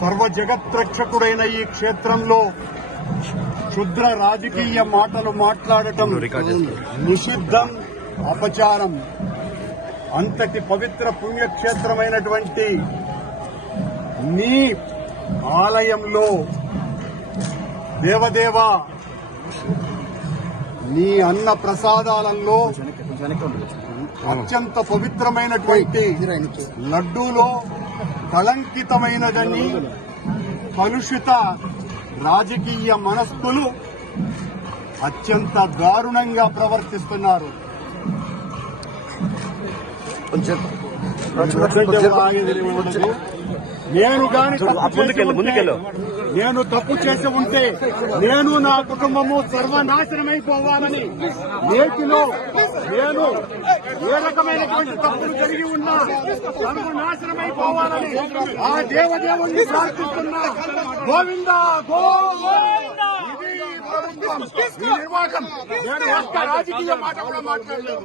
సర్వ జగత్రక్షకుడైన ఈ క్షేత్రంలో క్షుద్ర రాజకీయ మాటలు మాట్లాడటం నిషిద్ధం అపచారం. అంతటి పవిత్ర పుణ్యక్షేత్రమైనటువంటి నీ ఆలయంలో దేవదేవ నీ అన్న ప్రసాదాలలో అత్యంత పవిత్రమైనటువంటి లడ్డూలో కళంకితమైనదని కలుషిత రాజకీయ మనస్కులు అత్యంత దారుణంగా ప్రవర్తిస్తున్నారు. నేను గాని తప్పు చేసి ఉంటే, నేను తప్పు చేసి ఉంటే నేను నా కుటుంబము సర్వనాశనమైపోవాలని నేటిలో నేను ఏ రకమైనటువంటి తప్పులు జరిగి ఉన్నా సర్వనాశనమైపోవాలని ఆ దేవదేవుణ్ణి ప్రార్థిస్తున్నా గోవింద గోవింద! ఇది ప్రభుత్వం. ఈ నిర్వాహకం. నేను ఒక్క రాజకీయ మాట కూడా మాట్లాడలేదు.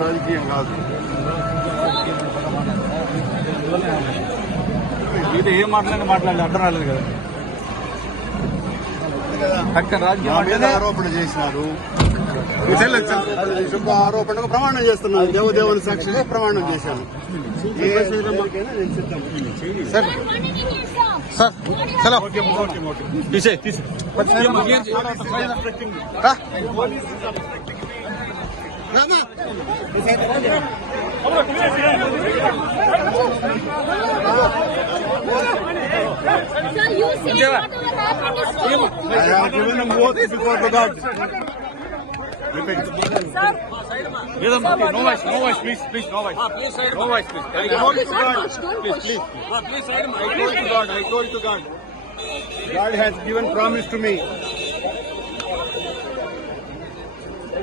రాజకీయం కాదు. ఇది ఏం మాట్లాడి మాట్లాడలేదు అర్థం రాలేదు కదా. రాజకీయం ఆరోపణ చేసినారు. శుభ ఆరోపణకు ప్రమాణం చేస్తున్నాను దేవదేవుని సాక్షిగా ప్రమాణం చేశాను సార్ సార్. చలో తీసే తీసే Sir, you say whatever happened is true. I have given them oath before the God. Repeat. Madam, no voice, no voice, please, please, no voice. Please, side. No voice, please. I told to God. Please, please. Please. I told to God. I told to God. God has given promise to me.